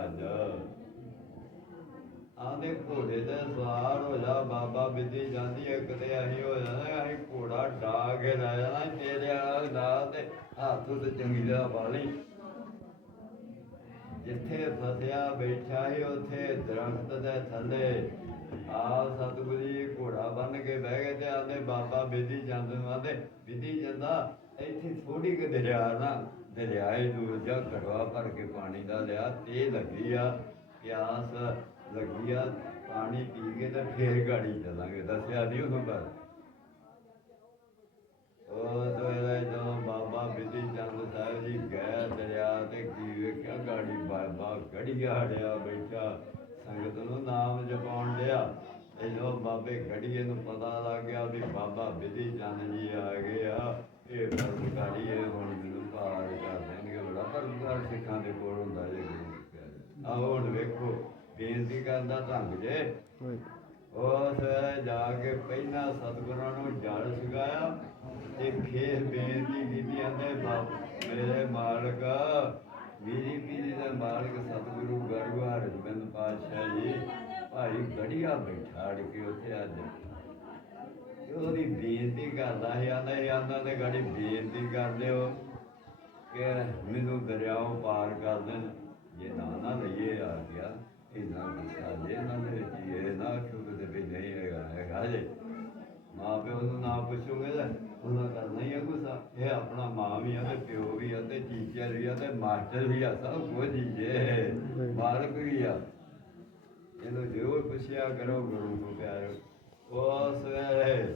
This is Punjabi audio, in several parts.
ਅੱਜ ਆਂਦੇ ਘੋੜੇ ਤੇ ਸਵਾਰ ਹੋ ਜਾ, ਬਾਬਾ ਬਿੱਦੀ ਜਾਂਦੀ ਹੈ, ਕਿਤੇ ਅਸੀਂ ਹੋ ਜਾਣਾ ਅਸੀਂ ਘੋੜਾ ਡਾ ਕੇ ਲੈ ਜਾਣਾ ਤੇਰੇ ਨਾਲ ਨਾਲ ਤੇ ਹੱਥ ਤੇ ਚੰਗੀ ਤਰ੍ਹਾਂ ਵਾਲੀ ਜਿੱਥੇ ਫਸਿਆ ਬੈਠਾ ਸੀ, ਉੱਥੇ ਦਰਖਤ ਦੇ ਥੱਲੇ ਆ ਸਤਿਗੁਰੂ ਘੋੜਾ ਬੰਨ ਕੇ ਬਹਿ ਗਏ ਤੇ ਆਂਦੇ ਬਾਬਾ ਬਿੱਦੀ ਚੰਦ ਨੂੰ ਆਂਦੇ ਬਿੱਦੀ ਚੰਦਾ ਇੱਥੇ ਥੋੜੀ ਕਿ ਦਰਿਆ ਨਾ ਦਰਿਆਏ ਦੂਰ ਜਾ ਘੜਵਾ ਭਰ ਕੇ ਪਾਣੀ ਦਾ ਲਿਆ ਤੇ ਲੱਗੀ ਆ, ਪਿਆਸ ਲੱਗੀ ਆ, ਪਾਣੀ ਪੀ ਕੇ ਤੇ ਫੇਰ ਗਾੜੀ ਚੱਲਾਂਗੇ। ਦੱਸਿਆ ਨਹੀਂ ਉਹ ਪਰ ਉਹ ਸਵੇਰੇ ਜਦੋਂ ਬਾਬਾ ਬਿੱਦੀ ਚੰਦ ਸਾਹਿਬ ਜੀ ਗਏ ਦਰਿਆ ਤੇ ਕੀ ਵੇਖਿਆ, ਗਾੜੀ ਬਾਬਾ ਗੜੀਆ ਹੜਿਆ ਬੈਠਾ, ਸੰਗਤ ਨੂੰ ਨਾਮ ਜਪਾਉਣ ਲਿਆ ਤੇ ਜਦੋਂ ਬਾਬੇ ਗੜੀਏ ਨੂੰ ਪਤਾ ਲੱਗ ਗਿਆ ਵੀ ਬਾਬਾ ਬਿਧੀ ਚੰਦ ਜੀ ਆ ਗਏ ਆ। ਇਹ ਪਰਮਕਾਰੀ ਹੈ ਹੁਣ ਮੈਨੂੰ ਪਾਰ ਕਰ ਦੇਣਗੇ ਬੜਾ ਪਰਮਕਾਰ ਸਿੱਖਾਂ ਦੇ ਕੋਲ ਹੁੰਦਾ ਜੇ ਗੁਰੂ ਹੁਣ ਵੇਖੋ, ਬੇਨਤੀ ਕਰਨ ਢੰਗ ਜੇ। ਉਸ ਜਾ ਕੇ ਪਹਿਲਾਂ ਸਤਿਗੁਰਾਂ ਨੂੰ ਜਲ ਸਗਾਇਆ ਤੇ ਫੇਰ ਬੇਨਤੀ ਕੀਤੀ ਆਂਦੇ ਬਾਪ ਮੇਰੇ ਮਾਲਕ, ਮੇਰੀ ਪੀਰੀ ਦਾ ਮਾਲਕ ਸਤਿਗੁਰੂ ਗਰੂ ਹਰਗੋਬਿੰਦ ਪਾਤਸ਼ਾਹ ਜੀ, ਭਾਈ ਗੜੀਆ ਬੈਠਾ ਅੜ ਕੇ ਉੱਥੇ ਅੱਜ। ਉਹਦੀ ਬੇਨਤੀ ਕਰਦਾ ਹੈ ਆਂਦਾ ਇਹ ਆਂਦਾ ਤੇ ਗੜੀ ਬੇਨਤੀ ਕਰਦੇ ਹੋ ਕਿ ਮੈਨੂੰ ਦਰਿਆਓਂ ਪਾਰ ਕਰ ਦੇਣ। ਜੇ ਨਾ ਲਈਏ ਆ ਗਿਆ, ਇਹ ਗੁੱਸਾ ਜੇ ਨਾ ਮੇਰੇ ਜੀ ਨਾ ਕਿਉਂ ਤੇ ਵੀ ਨਹੀਂ ਹੈਗਾ ਹੈਗਾ ਜੇ। ਮਾਂ ਪਿਓ ਨੂੰ ਨਾ ਪੁੱਛੋਗੇ ਤਾਂ ਉਹਨਾਂ ਕਰਨਾ ਹੀ ਹੈ ਗੁੱਸਾ। ਇਹ ਆਪਣਾ ਮਾਂ ਵੀ ਆ ਤੇ ਪਿਓ ਵੀ ਆ ਤੇ ਟੀਚਰ ਵੀ ਆ ਤੇ ਮਾਸਟਰ ਵੀ ਆ, ਸਭ ਕੁਝ ਹੀ ਜੇ। ਮਾਲਕ ਵੀ ਆ। ਇਹਨੂੰ ਜ਼ਰੂਰ ਪੁੱਛਿਆ ਕਰੋ ਗੁਰੂ ਨੂੰ ਪਿਆਰੋ। ਉਸ ਵੇਲੇ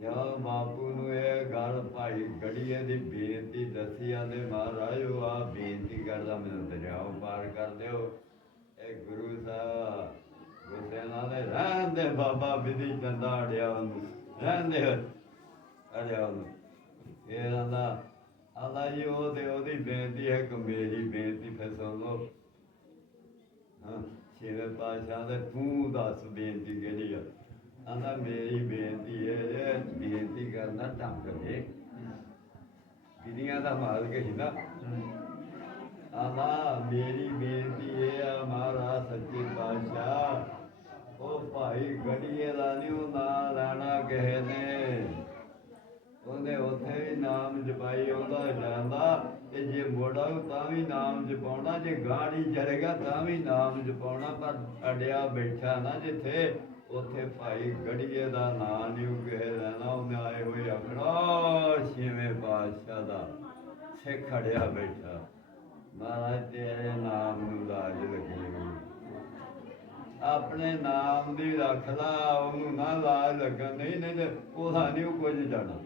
ਜਦੋਂ ਬਾਪੂ ਨੂੰ ਇਹ ਗੱਲ ਭਾਈ ਗੜੀਏ ਦੀ ਬੇਨਤੀ ਦੱਸੀ ਆਂਦੇ ਮਹਾਰਾਜ ਆ ਬੇਨਤੀ ਕਰਦਾ ਮੈਨੂੰ ਦਰਿਆਓ ਪਾਰ ਕਰ ਦਿਓ। ਇਹ ਗੁਰੂ ਸਾਹਿਬ ਗੁੱਸੇ ਨਾਲ ਦੇ ਬਾਬਾ ਬਿਧੀ ਚੰਦਾ ਅੜਿਆ ਉਹਨੂੰ ਰਹਿਣ ਦੇ। ਅੜਿਆ ਉਹਨੂੰ ਇਹ ਆਂਦਾ ਆਂਦਾ ਜੀ, ਉਹ ਤੇ ਉਹਦੀ ਬੇਨਤੀ ਹੈ ਕਿ ਮੇਰੀ ਬੇਨਤੀ ਫਿਰ ਸੁਣ ਲਓ। ਹਾਂ ਛੇਵੇਂ ਪਾਤਸ਼ਾਹ ਦੇ ਤੂੰ ਦੱਸ ਬੇਨਤੀ ਕਿਹੜੀ ਆ? ਆਂਦਾ ਮੇਰੀ ਬੇਨਤੀ ਹੈ ਜੇ ਬੇਨਤੀ ਕਰਨਾ ਢੰਗ ਦੇ। ਵਿਧੀਆਂ ਦਾ ਮਾਲਕ ਹੀ ਨਾ। ਆਂਦਾ ਮੇਰੀ ਬੇਨਤੀ ਇਹ ਆ ਮਹਾਰਾਜ ਸੱਚੇ ਪਾਤਸ਼ਾਹ, ਉਹ ਭਾਈ ਗੜੀਏ ਦਾ ਨਹੀਂ ਉਹ ਲੈਣਾ ਕਿਸੇ ਨੇ। ਉਹਨੇ ਉੱਥੇ ਵੀ ਨਾਮ ਜਪਾਈ ਆਉਂਦਾ ਜਾਂਦਾ। ਤੇ ਜੇ ਮੋੜਾ ਤਾਂ ਵੀ ਨਾਮ ਜਪਾਉਣਾ, ਜੇ ਗਾੜੀ ਚੜੇਗਾ ਤਾਂ ਵੀ ਨਾਮ ਜਪਾਉਣਾ, ਪਰ ਅੜਿਆ ਬੈਠਾ ਨਾ ਜਿੱਥੇ। ਉੱਥੇ ਭਾਈ ਗੜੀਏ ਦਾ ਨਾਂ ਨਹੀਂ ਉਹ ਕਹਿ ਲੈਣਾ ਉਹਨੇ ਆਏ ਹੋਏ ਆਖੜਾ ਛੇਵੇਂ ਪਾਤਸ਼ਾਹ ਦਾ ਸਿੱਖ ਅੜਿਆ ਬੈਠਾ। ਮਹਾਰਾਜ, ਤੇਰੇ ਨਾਮ ਨੂੰ ਲਾਜ ਲੱਗੇਗੀ ਆਪਣੇ ਨਾਮ ਦੀ ਰੱਖ ਲਾ, ਉਹਨੂੰ ਨਾ ਲਾਜ ਲੱਗਣ ਨਹੀਂ ਨਹੀਂ ਉਹਦਾ ਨਹੀਂ ਉਹ ਕੁਝ ਜਾਣਾ।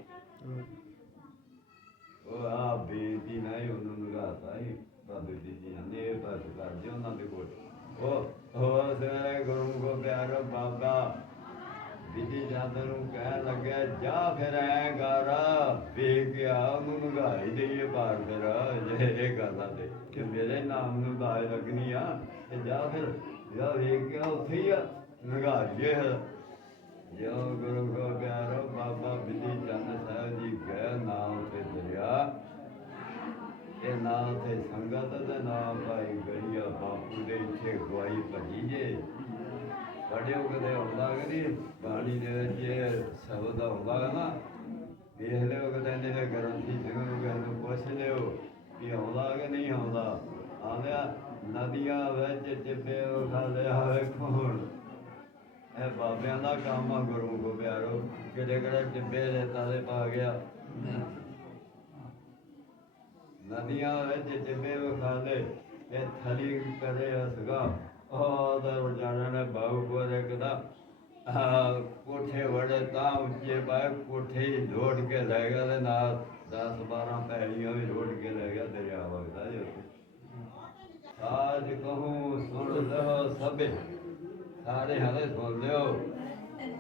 ਉਹ ਆ ਬੇਦੀ ਨਹੀਂ ਉਹਨੂੰ ਲਗਾਤਾ ਹੀ ਬਾਬੇ ਜੀ ਜੀ ਨੇ ਬਸ ਕਰ ਦਿਓ ਉਹਨਾਂ ਦੇ ਕੋਲ। ਉਹ ਉਹ ਸਾਰੇ ਗੁਰੂ ਕੋ ਪਿਆਰੋ ਬਾਬਾ। ਵਿਧੀ ਜਦ ਨੂੰ ਕਹਿ ਲੱਗਿਆ, ਜਾ ਫਿਰ ਐ ਕਰ, ਵੇਖ ਕੇ ਆ ਉਹਨੂੰ ਫਿਰ ਜੇ ਇਹ ਗੱਲ ਤੇ ਕਿ ਮੇਰੇ ਨਾਮ ਨੂੰ ਦਾਇ ਲੱਗਣੀ ਆ ਤੇ ਜਾ ਫਿਰ, ਜਾ ਵੇਖ ਕੇ ਉੱਥੇ ਹੀ ਆ ਲਗਾਈਏ ਜੋ ਗੁਰੂ ਕੋ ਪਿਆਰੋ ਬਾਬਾ ਬਿਧੀ ਚੰਦ ਸਾਹਿਬ ਜੀ ਗਏ ਨਾਮ ਤੇ ਦਰਿਆ ਇਹ ਨਾਮ ਤੇ ਸੰਗਤ ਦੇ ਨਾਮ ਭਾਈ ਗੜੀਆ ਬਾਪੂ ਦੇ ਇੱਥੇ ਗਵਾਈ ਭਜੀ ਜੇ। ਪੜਿਓ ਕਦੇ ਆਉਂਦਾ ਕਦੀ ਬਾਣੀ ਦੇ ਵਿੱਚ ਇਹ ਸ਼ਬਦ ਆਉਂਦਾ ਨਾ। ਵੇਖ ਲਿਓ ਕਦੇ ਇਹਨੇ ਦੇ ਸਿੰਘ ਨੂੰ ਕਹਿੰਦੇ ਨੂੰ ਪੁੱਛ ਲਿਓ ਕਿ ਆਉਂਦਾ ਕਿ ਨਹੀਂ ਆਉਂਦਾ। ਆਂਦਿਆ ਨਦੀਆਂ ਵਿੱਚ ਟਿੱਬੇ ਉਖਾਲੇ ਆਵੇ ਕੋਣ? ਇਹ ਬਾਬਿਆਂ ਦਾ ਕੰਮ ਆ ਗੁਰੂ ਕੋ ਪਿਆਰੋ। ਕਿਹੜੇ ਕਿਹੜੇ ਟਿੱਬੇ ਰੇਤਾਂ ਦੇ ਪਾ ਗਿਆ। ਨਦੀਆਂ ਵਿੱਚ ਟਿੱਬੇ ਉਖਾਲੇ ਇਹ ਥਲੀ ਕਰੇ ਹਸਗਾ ਉਹ ਦਾ ਵਜਾਣਾ ਬਾਹੂ ਕੋਰੇ ਕਦਾ ਕੋਠੇ ਵੜੇ ਤਾਂ ਉੱਚੇ ਪਾਏ ਕੋਠੇ ਹੀ ਕੇ ਲੈ ਗਿਆ ਤੇ ਨਾਲ 10 12 ਪੈਲੀਆਂ ਵੀ ਲੋੜ ਕੇ ਲੈ ਗਿਆ ਦਰਿਆ ਵਗਦਾ ਜੀ ਸਾਜ ਕਹੂੰ ਸੁਣ ਲਓ ਸਭੇ ਸਾਰੇ ਹਾਲੇ ਸੁਣ ਲਿਓ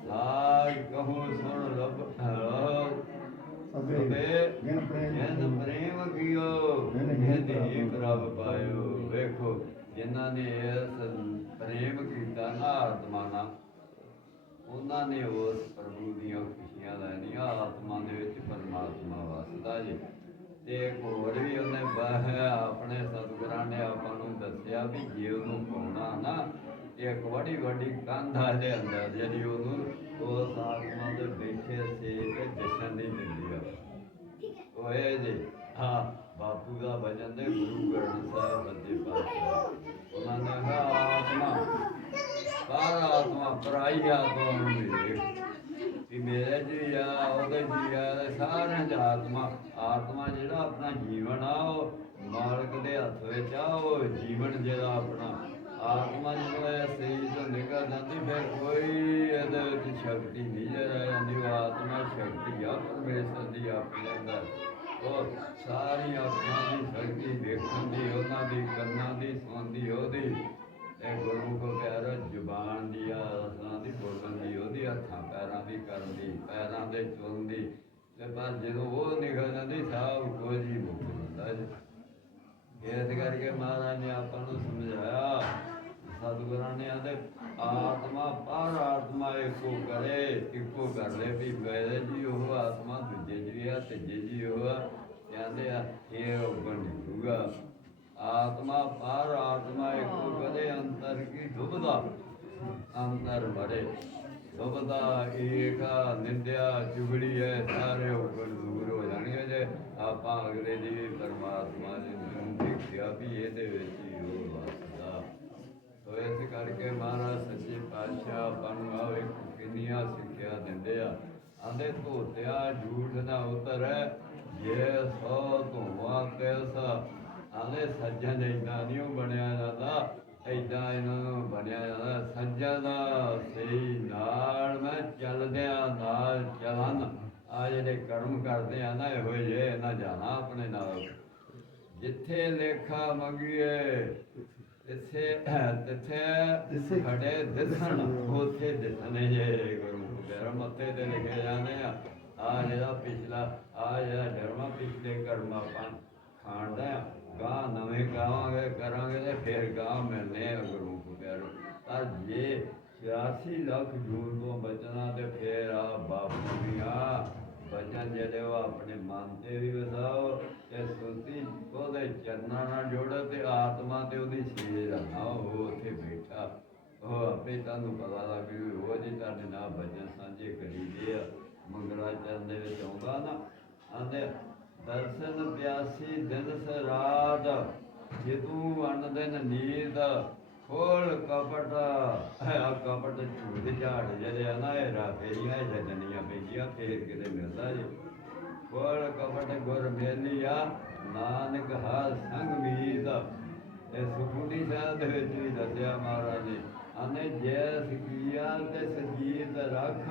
ਸਾਜ ਕਹੂੰ ਸੁਣ ਲਓ ਅਬੇ ਜਿਨ ਪ੍ਰੇਮ ਜਿਨ ਪ੍ਰੇਮ ਕੀਓ ਜਿਨ ਹੀ ਪ੍ਰਭ ਪਾਇਓ। ਵੇਖੋ ਜਿਨ੍ਹਾਂ ਨੇ ਇਸ ਪ੍ਰੇਮ ਕੀਤਾ ਨਾ ਆਤਮਾ ਨਾਲ ਉਹਨਾਂ ਨੇ ਉਸ ਪ੍ਰਭੂ ਦੀਆਂ ਖੁਸ਼ੀਆਂ ਲੈਣੀਆਂ। ਆਤਮਾ ਦੇ ਵਿੱਚ ਪਰਮਾਤਮਾ ਵਸਦਾ ਜੀ। ਤੇ ਇੱਕ ਹੋਰ ਵੀ ਉਹਨੇ ਬਾਹ ਆਪਣੇ ਸਤਿਗੁਰਾਂ ਨੇ ਆਪਾਂ ਨੂੰ ਦੱਸਿਆ ਵੀ ਜੇ ਉਹਨੂੰ ਪਾਉਣਾ ਨਾ ਇੱਕ ਵੱਡੀ ਵੱਡੀ ਕੰਧ ਆ ਦੇ ਅੰਦਰ ਜਿਹੜੀ ਉਹਨੂੰ ਉਹ ਆਤਮਾ ਦੇ ਬੈਠੇ ਸੇ ਤੇ ਦਿਸਣ ਜੀ, ਹਾਂ, ਬਾਪੂ ਦਾ ਵਜਨ ਦੇ ਗੁਰੂ ਗ੍ਰੰਥ ਸਾਹਿਬ ਬੱਦੇ ਪਾਤਸ਼ਾਹ। ਉਹਨਾਂ ਨੇ ਆਤਮਾ ਪਰ ਆਤਮਾ ਪਰਾਈ ਆਤਮਾ ਨੂੰ ਮਿਲੇ ਕਿ ਮੇਰੇ ਜੀ ਆ, ਉਹਦੇ ਜੀ ਆ ਸਾਰਿਆਂ ਦੀ ਆਤਮਾ। ਆਤਮਾ ਜਿਹੜਾ ਆਪਣਾ ਜੀਵਨ ਆ, ਉਹ ਮਾਲਕ ਦੇ ਹੱਥ ਵਿੱਚ ਆ, ਉਹ ਜੀਵਨ ਜਿਹੜਾ ਆਪਣਾ ਆਤਮਾ ਜਦੋਂ ਇਹ ਸਰੀਰ ਤੋਂ ਨਿਕਲ ਜਾਂਦੀ ਫਿਰ ਕੋਈ ਇਹਦੇ ਵਿੱਚ ਸ਼ਕਤੀ ਨਹੀਂ ਜੇ ਜਾਂਦੀ ਉਹ ਆਤਮਾ ਸ਼ਕਤੀ ਆ ਪਰਮੇਸ਼ਰ ਦੀ ਆਪਣੇ ਅੰਦਰ ਉਹ ਸਾਰੀ ਆਤਮਾ ਦੀ ਸ਼ਕਤੀ ਵੇਖਣ ਦੀ, ਉਹਨਾਂ ਦੀ ਕੰਨਾਂ ਦੀ ਸੁਣਨ ਦੀ ਉਹਦੀ। ਇਹ ਗੁਰੂ ਕੋ ਪਿਆਰੋ ਜ਼ੁਬਾਨ ਦੀ ਆਸਨਾ ਦੀ ਬੋਲਣ ਦੀ, ਉਹਦੀ ਹੱਥਾਂ ਪੈਰਾਂ ਦੀ ਕਰਨ ਦੀ, ਪੈਰਾਂ ਦੇ ਚੁਣ ਦੀ। ਤੇ ਪਰ ਜਦੋਂ ਉਹ ਨਿਕਲ ਜਾਂਦੀ ਸਭ ਕੁਝ ਹੀ ਮੁੱਕ ਜਾਂਦਾ ਜੀ। ਇਸ ਕਰਕੇ ਮਹਾਰਾਜ ਨੇ ਆਪਾਂ ਨੂੰ ਸਮਝਾਇਆ ਸਤਿਗੁਰਾਂ ਨੇ ਆਦੇ ਆਤਮਾ ਪਰ ਆਤਮਾ ਇੱਕੋ ਕਰੇ, ਇੱਕੋ ਕਰ ਲੈ ਵੀ ਮੇਰੇ ਜੀ ਉਹ ਆਤਮਾ, ਦੂਜੇ ਜੀ ਆ, ਤੀਜੇ ਜੀ ਉਹ ਕਹਿੰਦੇ ਆ, ਇਹ ਉਗਣ ਨਿਕਲੂਗਾ ਆਤਮਾ ਪਰ ਆਤਮਾ ਇੱਕੋ ਕਰੇ, ਅੰਤਰ ਕੀ ਦੁਬਦਾ ਅੰਤਰ ਮਰੇ ਦੁਬਦਾ ਏਕਾ ਨਿੰਦਿਆ, ਚੁਗਲੀ ਹੈ, ਸਾਰੇ ਉਗਣ ਦੂਰ ਹੋ ਜਾਣਗੇ ਜੇ। ਆਪਾਂ ਅਗਲੇ ਦੀ ਪਰਮਾਤਮਾ ਦੇ ਨੂੰ ਦੇਖਿਆ ਵੀ ਇਹਦੇ ਵਿੱਚ ਹੀ ਉਹ ਸੋ ਇਸ ਕਰਕੇ ਮਹਾਰਾਜ ਸੱਚੇ ਪਾਤਸ਼ਾਹ ਆਪਾਂ ਨੂੰ ਆਵੇ ਕਿੰਨੀਆਂ ਸਿੱਖਿਆ ਦਿੰਦੇ ਆ। ਆਂਦੇ ਧੋਤਿਆ ਝੂਠ ਨਾ ਉਤਰੈ, ਜੇ ਸੋ ਧੋਵਾ ਤੈਸਾ ਆਂਦੇ ਸੱਜਣ ਏਦਾਂ ਨਹੀਂ ਬਣਿਆ ਜਾਂਦਾ, ਏਦਾਂ ਇਹਨਾਂ ਨੂੰ ਬਣਿਆ ਜਾਂਦਾ। ਸੱਜਣ ਦਾ ਸਹੀ ਨਾਲ ਮੈਂ ਚੱਲਦਿਆਂ ਨਾਲ ਚਲਨ ਆ ਜਿਹੜੇ ਕਰਮ ਕਰਦੇ ਆ ਨਾ, ਇਹੋ ਜਿਹੇ ਨਾ ਜਾਣਾ ਆਪਣੇ ਨਾਲ। ਜਿੱਥੇ ਲੇਖਾ ਮੰਗੀਏ ਤਿੱਥੇ ਤਿੱਥੇ ਖੜੇ ਦਿਸਣ ਉਥੇ ਦਿਸਣੇ ਜੇ ਗੁਰੂ ਪਿਆਰਾ ਮੱਥੇ ਤੇ ਲਿਖੇ ਜਾਂਦੇ ਆ ਆ ਜਿਹੜਾ ਪਿਛਲਾ ਆ ਜਿਹੜਾ ਧਰਮਾ ਪਿਛਲੇ ਕਰਮ ਆਪਾਂ ਖਾਣਦਾ ਆ। ਗਾਂ ਨਵੇਂ ਗਾਵਾਂਗੇ ਕਰਾਂਗੇ ਤੇ ਫਿਰ ਗਾਂ ਮਿਲਨੇ ਆ ਗੁਰੂ ਪਿਆਰੋ। ਤਾਂ ਜੇ 86 ਲੱਖ ਜੂਨ ਤੋਂ ਬਚਣਾ ਤੇ ਫਿਰ ਆ ਬਾਪੂ ਦੀਆਂ ਬਚਨ ਜਿਹੜੇ ਉਹ ਆਪਣੇ ਮਨ ਤੇ ਵੀ ਵਸਾਓ ਤੇ ਸੁਰਤੀ ਉਹਦੇ ਚਰਨਾਂ ਨਾਲ ਜੋੜੋ ਤੇ ਆਤਮਾ ਤੇ ਉਹਦੀ ਸ਼ੇਰ ਨਾ ਉਹ ਉੱਥੇ ਬੈਠਾ। ਉਹ ਆਪੇ ਤੁਹਾਨੂੰ ਪਤਾ ਲੱਗ ਵੀ ਉਹ ਜੀ ਤੁਹਾਡੇ ਨਾਲ ਭਜਨ ਸਾਂਝੇ ਕਰੀ ਦੇ ਆ। ਮੰਗਲਾ ਚਰਨ ਦੇ ਵਿੱਚ ਆਉਂਦਾ ਨਾ, ਆਂਦੇ ਦਰਸ਼ਨ ਪਿਆਸੀ ਦਿਨ ਸਰਾਤ ਜੇ ਤੂੰ ਅੰਨ ਨੀਂਦ ਖੋਲ ਕਪਟ ਆ ਕਪਟ ਝੂਠ ਝਾੜ ਜਿਹੜੇ ਆ ਨਾ, ਇਹ ਰਾਫੇਰੀਆਂ ਇਹ ਜਜਨੀਆਂ ਪੈਂਦੀਆਂ ਫੇਰ ਕਿਤੇ ਮਿਲਦਾ ਜੀ। ਖੋਲ ਕਪਟ ਗੁਰ ਮੇਲੀਆ ਨਾਨਕ ਹਰ ਸੰਗ ਮੀਤ ਇਹ ਸੁਖਮਨੀ ਸਾਹਿਬ ਦੇ ਵਿੱਚ ਵੀ ਦੱਸਿਆ ਮਹਾਰਾਜ ਨੇ, ਆਨੇ ਜੈ ਸਕੀਆ ਤੇ ਸਜੀਤ ਰੱਖ,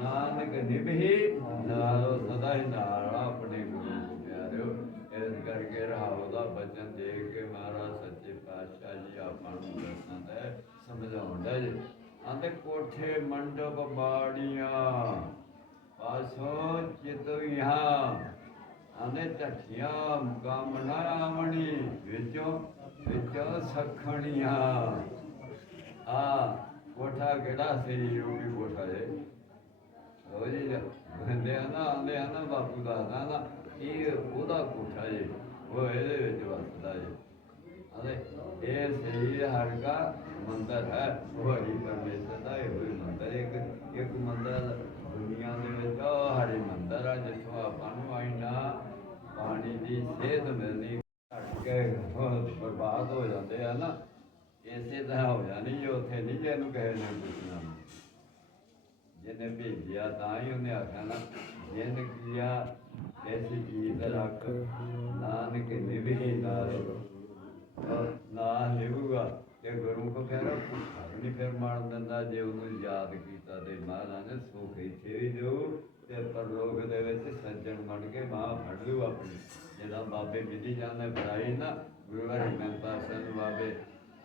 ਨਾਨਕ ਨਿਭੀ ਨਾਲੋ ਸਦਾ ਹੀ ਨਾਲ ਆਪਣੇ ਗੁਰੂ, ਪਿਆਰਿਓ। ਇਸ ਕਰਕੇ ਰਹਾਉ ਦਾ ਬਚਨ ਦੇਖ ਕੇ ਮਹਾਰਾਜ ਸੱਚੇ ਜੀ ਆਪਾਂ ਨੂੰ ਦੱਸਦਾ ਹੈ ਸਮਝਾਉਂਦਾ ਜੀ। ਆਂਦੇ ਕੋਠੇ ਮੰਡਪ ਬਾੜੀਆਂ, ਪਾਸੋ ਚਿਤਵੀਆਂ ਆਂਦੇ ਢੱਠੀਆਂ ਕਾਮਨਾ ਆਵਣੀ ਵਿੱਚੋਂ ਵਿੱਚੋਂ ਸਖਣੀਆਂ। ਆ ਕੋਠਾ ਕਿਹੜਾ ਸੀ? ਉਹ ਕੋਠਾ ਹੈ ਉਹ ਜੀ ਬੰਦੇ ਆ ਨਾ ਆਂਦੇ ਆ ਨਾ ਬਾਪੂ ਦਾ ਨਾ, ਇਹ ਉਹਦਾ ਕੋਠਾ ਜੇ। ਉਹ ਇਹਦੇ ਵਿੱਚ ਵਸਦਾ ਜੇ। ਇਹ ਸਰੀਰ ਹਰਕਾ ਮੰਦਰ ਹੈ। ਉਹ ਹਰੀ ਪਰਮੇਸ਼ਰ ਦਾ ਇਹ ਹੋਈ ਮੰਦਰ ਇੱਕ ਇੱਕ ਮੰਦਰ ਦੁਨੀਆ ਦੇ ਵਿੱਚ, ਉਹ ਮੰਦਰ ਆ, ਜਿੱਥੋਂ ਆਪਾਂ ਨੂੰ ਆਈਨਾ ਪਾਣੀ ਦੀ ਸੇਧ ਮਿਲਦੀ, ਘਟ ਕੇ ਬਰਬਾਦ ਹੋ ਜਾਂਦੇ ਆ ਨਾ। ਇਸੇ ਤਰ੍ਹਾਂ ਹੋ ਜਾਣੀ ਜੇ ਉੱਥੇ ਨਹੀਂ ਜੇ ਇਹਨੂੰ ਕਹੇ ਨੇ ਪੁੱਛਣਾ। ਜਿਹਨੇ ਭੇਜਿਆ ਤਾਂ ਹੀ ਉਹਨੇ ਆਖਿਆ ਨਾ, ਜਿਨ ਕੀਆ ਐਸੀ ਚੀਜ਼ ਰੱਖ, ਨਾਨਕ ਨਿਭੇ ਨਾ ਲਿਵੂਗਾ। ਤੇ ਗੁਰੂ ਕੋ ਫਿਰ ਨਹੀਂ ਫਿਰ ਮਾਰਨ ਦਿੰਦਾ। ਜੇ ਉਹਨੂੰ ਯਾਦ ਕੀਤਾ ਤੇ ਮਹਾਰਾਜ ਨੇ ਸੁਖ ਇੱਥੇ ਤੇ ਪਰਲੋਕ ਦੇ ਵਿੱਚ ਸੱਜਣ ਬਣ ਕੇ ਮਾਂ ਫੜ ਲੂ ਆਪਣੀ। ਜਿਹੜਾ ਬਾਬੇ ਵਿਧੀ ਜਾਂਦੇ ਫੜਾਈ ਨਾ, ਗੁਰੂ ਹਰਿਮੰਦਰ ਪਾਸ਼ਾ ਨੂੰ ਬਾਬੇ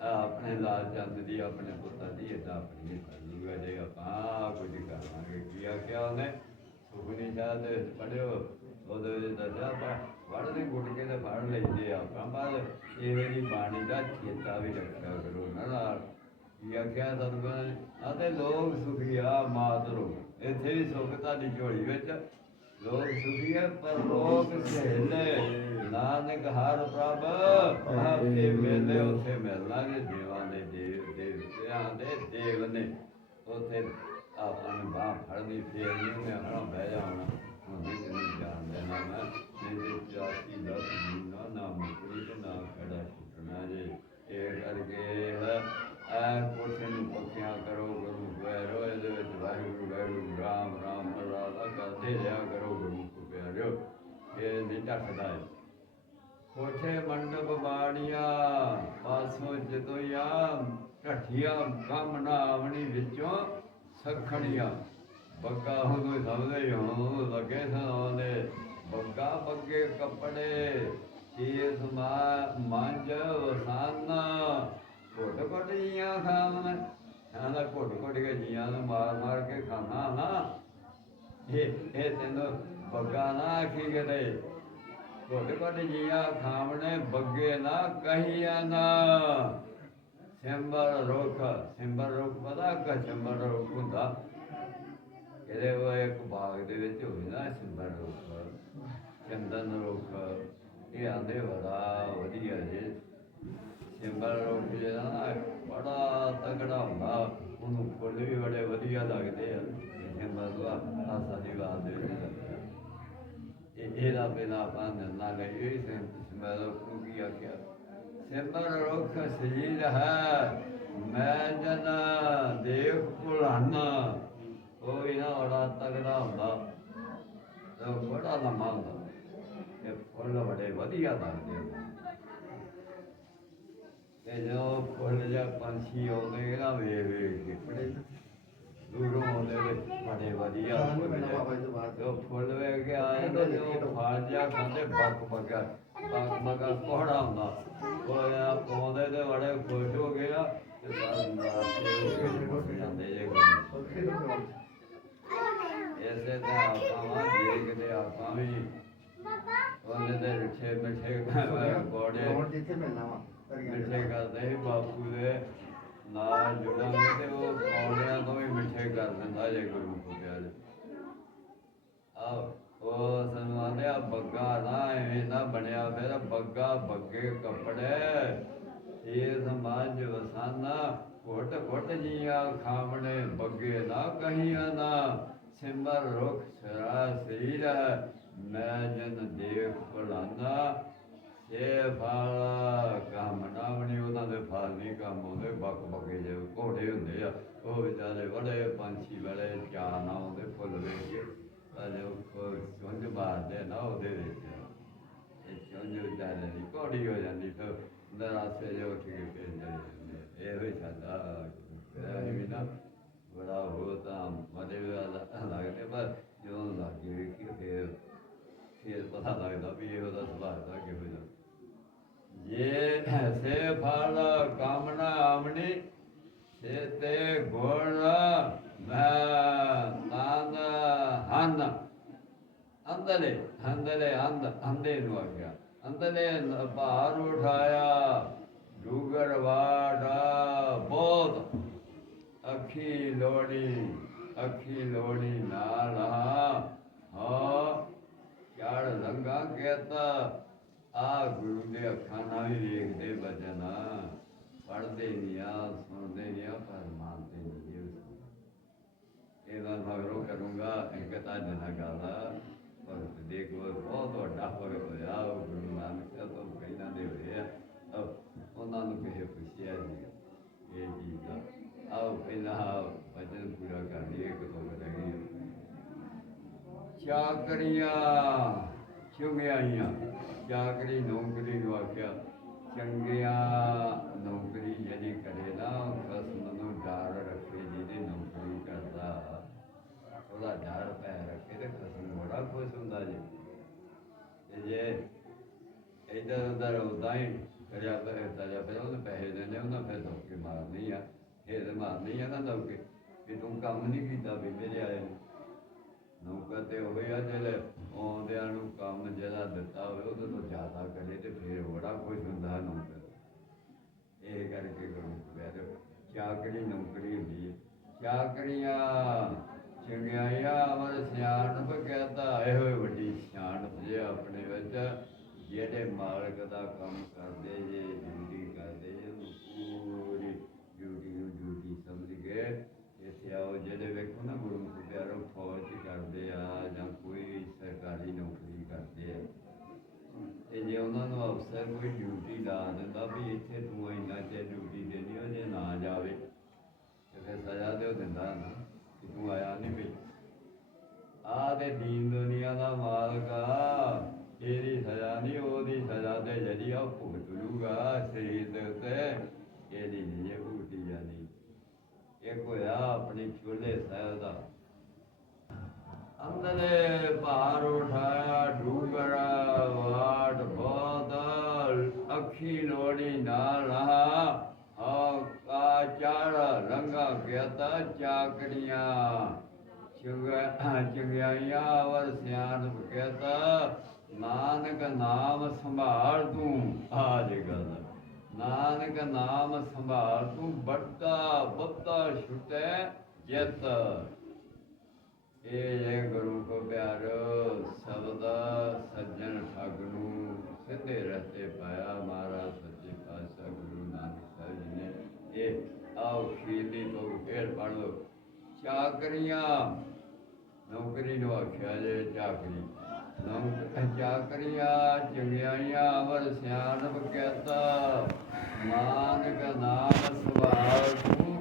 ਆਪਣੇ ਲਾਲ ਚੰਦ ਦੀ, ਆਪਣੇ ਪੁੱਤਾਂ ਦੀ ਇਦਾਂ ਆਪਣੀ ਕਰੂਗਾ ਜੇ ਆਪਾਂ ਕੁਝ ਕਰਾਂਗੇ। ਕੀ ਆਖਿਆ ਉਹਨੇ? ਸੁਖਨੀ ਸਾਹਿਬ ਪੜਿਓ, ਉਹਦੇ ਵਿੱਚ ਦੱਸਿਆ ਆਪਾਂ ਵੜਦੇ ਗੁੱਟ ਕੇ ਤੇ ਫੜ ਲੈਂਦੇ ਆ। ਆਪਾਂ ਬਾਅਦ ਇਹ ਵਾਲੀ ਬਾਣੀ ਦਾ ਚੇਤਾ ਵੀ ਰੱਖਿਆ ਕਰੋ ਨਾਲ। ਕੀ ਆਖਿਆ ਸਤਿਗੁਰਾਂ ਨੇ? ਆਤੇ ਲੋਕ ਸੁਖੀਆ ਮਾਤਰੋ। ਇੱਥੇ ਵੀ ਸੁਖ ਤੁਹਾਡੀ ਝੋਲੀ ਵਿੱਚ। ਲੋਕ ਸੁਖੀਏ ਪਰ ਲੋਕ ਸਹਿਲੇ ਨਾਨਕ ਹਰ ਪ੍ਰਭ, ਆਪੇ ਮੇਲੇ ਉਥੇ ਮਿਲਣਾ ਦੇਵਾਂ ਦੇ ਦੇਵ ਦੇਵਤਿਆਂ ਦੇ ਦੇਵ ਨੇ। ਉਥੇ ਆਪਾਂ ਨੂੰ ਬਾਹ ਫੜਨੀ ਫੇਰ ਨਹੀਂ ਉਹਨੇ ਹਣਾ ਬਹਿ ਜਾਣਾ ਹੁਣ। ਵੀ ਨਹੀਂ ਜਾਣਦੇ ਨਾ ਮੈਂ। ਜਿਹਦੇ ਚਾਤੀ ਦਾ ਨਾ ਨਾ ਮੁਕਰੀ ਤੇ ਨਾ ਖੜਾ ਛੁੱਟਣਾ ਜੇ। ਇਹ ਕਰਕੇ ਹੈ। ਆ ਕੋਠੇ ਨੂੰ ਪੱਕਿਆਂ ਕਰੋ ਗੁਰੂ ਵੈਰੋ ਇਹਦੇ ਵਿੱਚ ਵਾਹਿਗੁਰੂ ਵਾਹਿਗੁਰੂ, ਰਾਮ ਰਾਮ, ਰਾਧਾ ਕਰਦੇ ਰਿਹਾ ਕਰੋ ਗੁਰੂ ਕੋ ਇਹ ਨਹੀਂ ਟੱਕਦਾ ਹੈ ਕੋਠੇ, ਮੰਡਪ ਬਾੜੀਆਂ ਪਾਸੋਂ ਜਦੋਇਆ ਢੱਠੀਆਂ ਕੰਮ ਨਾ ਆਵਣੀ ਵਿੱਚੋਂ ਸਖਣੀਆਂ ਬੱਗਾ ਹੋ ਕੋਈ ਸਮਝਦੇ ਲੱਗੇ ਸੁਣਾਉਂਦੇ ਬੱਗਾ ਬੱਗੇ ਕੱਪੜੇ। ਤੀਰ ਸਮਾ ਮੰਜ ਵਸਾਨਾ। ਘੁੱਟ ਘੁੱਟ ਜੀਆਂ ਖਾਣ ਆਂਦਾ ਘੁੱਟ ਘੁੱਟ ਕੇ ਜੀਆਂ ਨੂੰ ਮਾਰ ਮਾਰ ਕੇ ਖਾਣਾ ਨਾ। ਇਹ ਇਹ ਤੈਨੂੰ ਬੱਗਾ ਨਾ ਆਖੀ ਕਿਤੇ। ਘੁੱਟ ਘੁੱਟ ਜੀਆਂ ਖਾਵਣੇ, ਬੱਗੇ ਨਾ ਕਹੀਆ ਨਾ। ਸਿੰਬਰ ਰੁੱਖ ਸਿੰਬਰ ਰੁੱਖ ਪਤਾ ਕਾ ਸਿੰਬਰ ਰੁੱਖ ਹੁੰਦਾ ਇਹਦੇ ਉਹ ਇੱਕ ਬਾਗ ਦੇ ਵਿੱਚ ਹੋਵੇ ਸਿੰਬਰ ਰੁੱਖ ਚੰਦਨ ਰੁੱਖ ਇਹ ਆਂਦੇ ਬੜਾ ਵਧੀਆ ਜੇ ਸਿੰਬਰ ਰੁੱਖ ਜਿਹੜਾ ਬੜਾ ਤਗੜਾ ਹੁੰਦਾ ਉਹਨੂੰ ਫੁੱਲ ਵੀ ਬੜੇ ਵਧੀਆ ਲੱਗਦੇ ਆ ਸਿੰਬਰ ਦਾ ਆਸਾ ਦੀ ਬਾਤ ਦੇ ਵਿੱਚ ਇਹ ਇਹਦਾ ਬਿਨਾ ਆਪਾਂ ਨਾ ਲਈ ਇਹ ਸਿੰਬਰ ਰੁੱਖ ਨੂੰ ਕੀ ਆਖਿਆ ਸਿੰਬਰ ਰੁੱਖ ਸਜੀਦ ਹੈ, ਮੈਂ ਜਨ ਦੇਵ ਭੁਲਾਨਾ ਉਹ ਵੀ ਬੜਾ ਤਗੜਾ ਹੁੰਦਾ। ਤੇ ਬੜਾ ਲੰਮਾ ਹੁੰਦਾ ਇਹ ਫੁੱਲ ਬੜੇ ਵਧੀਆ ਲੱਗਦੇ ਤੇ ਜਦੋਂ ਫੁੱਲ ਜਾਂ ਪੰਛੀ ਆਉਂਦੇ ਨਾ ਵੇਖ ਵੇਖ ਕੇ, ਬੜੇ ਦੂਰੋਂ ਆਉਂਦੇ ਤੇ ਬੜੇ ਵਧੀਆ ਜੀ ਉਹ ਫੁੱਲ ਵੇਖ ਕੇ ਆਏ ਤਾਂ ਜੋ ਫਲ ਜਿਹਾ ਖਾਂਦੇ ਬੱਕ ਬੱਕਾ ਬੱਕ ਬੱਕਾ ਕੋਹੜਾ ਹੁੰਦਾ। ਉਹ ਆ ਪਾਉਂਦੇ ਤੇ ਬੜੇ ਖੁਸ਼ ਹੋ ਗਏ ਆ ਤੇ ਸਾਰੇ ਜਾਂਦੇ ਜੇ ਇਸੇ ਤਰ੍ਹਾਂ ਆਪਾਂ ਵਾਂ ਜੇ ਕਿਤੇ ਆਪਾਂ ਵੀ। ਉਹਦੇ ਦੇ ਰਿੱਛੇ ਮਿੱਠੇ ਗੋੜੇ ਵਾ ਮਿੱਠੇ ਕਰਦੇ ਬਾਪੂ ਦੇ। ਨਾਲ ਜੁੜਾਂਗੇ ਤੇ ਉਹ ਪੌੜਿਆਂ ਤੋਂ ਵੀ ਮਿੱਠੇ ਕਰ ਦਿੰਦਾ ਜੇ ਗੁਰੂ ਪਿਆਰੇ ਆ ਉਹ ਸਾਨੂੰ ਬੱਗਾ ਨਾ, ਐਵੇਂ ਨਾ ਬਣਿਆ ਫਿਰ ਬੱਗਾ ਬੱਗੇ ਕੱਪੜੇ। ਇਹ ਸਮਾਜ ਵਸਾਨਾ, ਘੁੱਟ ਘੁੱਟ ਜੀਆਂ ਖਾਵਣੇ, ਬੱਗੇ ਨਾ ਕਹੀਆਂ ਨਾ। ਸਿਮਰ ਰੁਖ ਸਰਾ ਸਰੀਰ ਮੈਂ ਜਨ ਦੇਖ ਭਲਾਨਾ। ਇਹ ਫਲ ਕੰਮ ਨਾ ਬਣੀ, ਉਹਨਾਂ ਦੇ ਫਲ ਨਹੀਂ ਕੰਮ ਆਉਂਦੇ ਬੱਕ ਬੱਕੇ ਜੇ ਘੋੜੇ ਹੁੰਦੇ ਆ, ਉਹ ਵਿਚਾਰੇ ਬੜੇ ਪੰਛੀ ਬੜੇ ਚਾਅ ਨਾ ਆਉਂਦੇ ਫੁੱਲ ਵੇਖ ਅਜੇ ਉਹ ਚੁੰਝ ਮਾਰਦੇ ਨਾ ਉਹਦੇ ਵਿੱਚ। ਇਹ ਚੁੰਝ ਵਿਚਾਰੇ ਦੀ ਘੋੜੀ ਹੋ ਜਾਂਦੀ, ਫਿਰ ਨਰਾਸੇ ਜੋ ਉੱਠ ਕੇ ਫੇਰ ਜਾਂਦੇ ਇਹ ਵੀ ਸਾਡਾ ਵੀ ਨਾ। ਬੜਾ ਹੋ ਮਦੇ ਵਾਲਾ ਲੱਗਦੇ, ਪਰ ਜਦੋਂ ਲੱਗੇ ਵੇਖੀ ਫੇਰ ਫਿਰ ਪਤਾ ਲੱਗਦਾ ਵੀ ਇਹ ਉਹਦਾ ਸੁਭਾਅ ਦਾ ਕਿਹੋ ਜਿਹਾ। ਸੇ ਫਲ ਕਾਮਨਾ ਆਮਣੀ ਸੇ ਤੇ ਗੁਣ ਮੈਂ ਤਨ ਹਨ। ਅੰਦਲੇ ਅੰਦਲੇ ਅੰਦ ਅੰਦੇ ਨੂੰ ਆ ਗਿਆ। ਅੰਦਲੇ ਭਾਰ ਉਠਾਇਆ, ਡੂਗਰ ਵਾੜਾ ਬਹੁਤ ਅੱਖੀ ਲੋੜੀ ਅੱਖੀ ਲੋੜੀ ਨਾਲ ਹਾਂ ਆ ਗੁਰੂ ਦੇ ਅੱਖਾਂ ਨਾਲ ਹੀ ਵੇਖਦੇ ਬਚਨ ਪੜਦੇ ਨਹੀਂ ਆ, ਸੁਣਦੇ ਨਹੀਂ ਆ, ਪਰ ਮੰਨਦੇ ਨਹੀਂ ਇਹਦਾ ਮਗਰੋਂ ਕਰੂੰਗਾ ਇੱਕ ਤਾਂ ਜਨਾ ਗਾਲਾ ਪਰ ਦੇਖੋ ਬਹੁਤ ਵੱਡਾ ਹੋਇਆ ਹੋਇਆ। ਉਹ ਗੁਰੂ ਨਾਨਕ ਸਾਹਿਬ ਤੋਂ ਕਹਿੰਦਾ ਦੇ ਹੋਏ ਆ। ਉਹਨਾਂ ਨੂੰ ਕਿਸੇ ਪੁੱਛਿਆ ਜੀ ਇਹ ਚੀਜ਼ ਦਾ। ਆਓ, ਪਹਿਲਾਂ ਵਚਨ ਪੂਰਾ ਕਰ ਲਈਏ, ਇੱਕ ਦੋ ਚਾਕਰੀਆਂ, ਚੁੰਗਿਆਈਆਂ। ਚਾਕਰੀ ਨੌਕਰੀ ਨੂੰ ਆਖਿਆ, ਚੰਗਿਆ, ਨੌਕਰੀ ਜਿਹੜੀ ਕਰੇ ਨਾ ਖਸਮ ਨੂੰ ਡਰ ਰੱਖੇ ਜਿਹਦੀ ਨੌਕਰੀ ਕਰਦਾ। ਉਹਦਾ ਡਰ ਪੈ ਰੱਖੇ ਤੇ ਖਸਮ ਬੜਾ ਖੁਸ਼ ਹੁੰਦਾ ਜੀ। ਤੇ ਜੇ ਇਧਰ ਉਧਰ ਉਦਾਂ ਹੀ ਕਰਿਆ ਪਏ ਤਰਿਆ ਪਏ ਉਹਨੂੰ ਪੈਸੇ ਦੇਣੇ ਉਹਨਾਂ ਫਿਰ ਧੋਕੇ ਮਾਰਨੀ ਆ ਇਹ ਮਾਰਨੀ ਆ ਨਾ ਧੋਕੇ ਵੀ ਤੂੰ ਕੰਮ ਨਹੀਂ ਕੀਤਾ ਵੀ ਮੇਰੇ ਆਏ ਨੌਕਰ ਤੇ ਹੋਵੇ ਜਿਹੜੇ ਆਉਂਦਿਆਂ ਨੂੰ ਕੰਮ ਜਿਹੜਾ ਦਿੱਤਾ ਹੋਵੇ, ਉਹਦੇ ਤੋਂ ਜ਼ਿਆਦਾ ਕਰੇ ਤੇ ਫਿਰ ਬੜਾ ਖੁਸ਼ ਹੁੰਦਾ ਨੌਕਰ ਇਹ ਕਰਕੇ ਗੁਰੂ ਪਿਆਰੇ ਚਾਕਰੀ ਨੌਕਰੀ ਹੁੰਦੀ ਹੈ? ਚਾਕਰੀਆਂ ਚੰਗਿਆਈਆ ਅਮਰ ਸਿਆਣਪ ਕਹਤਾ ਇਹੋ ਵੱਡੀ ਸਿਆਣਪ ਜੇ ਆਪਣੇ ਵਿੱਚ, ਜਿਹੜੇ ਮਾਲਕ ਦਾ ਕੰਮ ਕਰਦੇ, ਜੇ ਡਿਊਟੀ ਕਰਦੇ ਜੇ ਉਹਨੂੰ ਪੂਰੀ ਡਿਊਟੀ ਨੂੰ ਡਿਊਟੀ ਸਮਝ ਕੇ ਇੱਥੇ ਆਓ। ਜਿਹੜੇ ਵੇਖੋ ਨਾ ਗੁਰੂ ਪਿਆਰੋ, ਫੌਜ ਕਰਦੇ ਆ ਸਰਕਾਰੀ ਨੌਕਰੀ ਕਰਦੇ ਆ। ਤੇ ਜੇ ਉਹਨਾਂ ਨੂੰ ਅਫਸਰ ਕੋਈ ਡਿਊਟੀ ਲਾ ਦਿੰਦਾ ਵੀ ਇੱਥੇ ਤੂੰ ਇੰਨਾ ਚਿਰ ਡਿਊਟੀ ਦੇਣੀ ਉਹ ਜੇ ਨਾ ਜਾਵੇ, ਤੇ ਫਿਰ ਸਜ਼ਾ ਤੇ ਉਹ ਦਿੰਦਾ ਨਾ ਕਿ ਤੂੰ ਆਇਆ ਨਹੀਂ ਮਿਲ ਆ ਤੇ ਦੀਨ ਦੁਨੀਆ ਦਾ ਮਾਲਕ ਆ ਇਹਦੀ ਸਜ਼ਾ ਨਹੀਂ ਉਹਦੀ ਸਜ਼ਾ ਤੇ ਜਿਹੜੀ ਆ ਉਹ ਭੁਗਤ ਲੂਗਾ ਸਰੀਰ ਦੇ ਉੱਤੇ ਇਹਦੀ ਨਹੀਂ ਇਹ ਭੁਗਤੀ ਜਾਣੀ ਇੱਕ ਹੋਇਆ ਆਪਣੀ ਚੁੱਲ੍ਹੇ ਸਾਹਿਬ ਦਾ ਅੰਦਰੇ ਭਾਰ ਉਠਾਇਆ ਡੂਗਰ ਵਾਟ ਬਹੁਤ ਅੱਖੀ ਲੋੜੀ ਨਾ ਰਹਾ ਆ ਕਾ ਚਾਰ ਰੰਗਾ ਗਿਆਤਾ ਚਾਕੜੀਆਂ ਚੰਗਾ ਚੰਗਿਆਈਆਂ ਵਰ ਸਿਆਣ ਕਹਿਤਾ, ਨਾਨਕ ਨਾਮ ਸੰਭਾਲ ਤੂੰ। ਆ ਜੇ ਗੱਲ। ਨਾਨਕ ਨਾਮ ਸੰਭਾਲ ਤੂੰ ਬੱਟਾ ਬੱਤਾ ਛੁਟੈ ਜਿਤ। ਇਹ ਜੇ ਗੁਰੂ ਕੋ ਪਿਆਰੋ ਸਬਦ ਸੱਜਣ ਠੱਗ ਨੂੰ ਸਿੱਧੇ ਰਸਤੇ ਪਾਇਆ ਮਹਾਰਾਜ ਸੱਚੇ ਪਾਤਸ਼ਾਹ ਗੁਰੂ ਨਾਨਕ ਸਾਹਿਬ ਜੀ ਨੇ। ਇਹ ਆਓ ਸ਼ੀਲੀ ਤੋਂ ਫੇਰ ਪੜ ਲਓ। ਚਾਕਰੀਆਂ ਨੌਕਰੀ ਨੂੰ ਆਖਿਆ ਜੇ ਚਾਕਰੀ। ਨੌਕ ਚਾਕਰੀਆਂ ਚੰਗਿਆਈਆਂ ਅਮਰ ਸਿਆਣਪ ਕਹਤਾ। ਨਾਨਕ ਨਾਮ ਸੁਭਾਵ ਤੂੰ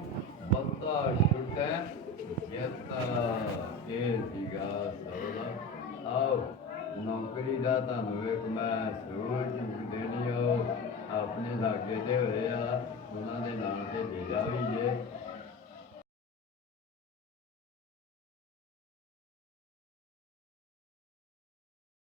ਬੱਤਾ ਛੁਟੈ ਜਿਤ ਇਹ ਸੀਗਾ ਸਬਦ ਆਓ, ਨੌਕਰੀ ਦਾ ਤੁਹਾਨੂੰ ਵੇਖ ਮੈਂ ਸੋਚ ਦੇਣੀ ਹੋ ਆਪਣੇ ਲਾਗੇ ਤੇ ਹੋਏ ਆ ਉਹਨਾਂ ਦੇ ਨਾਂ ਤੇ ਦੇ ਵੀ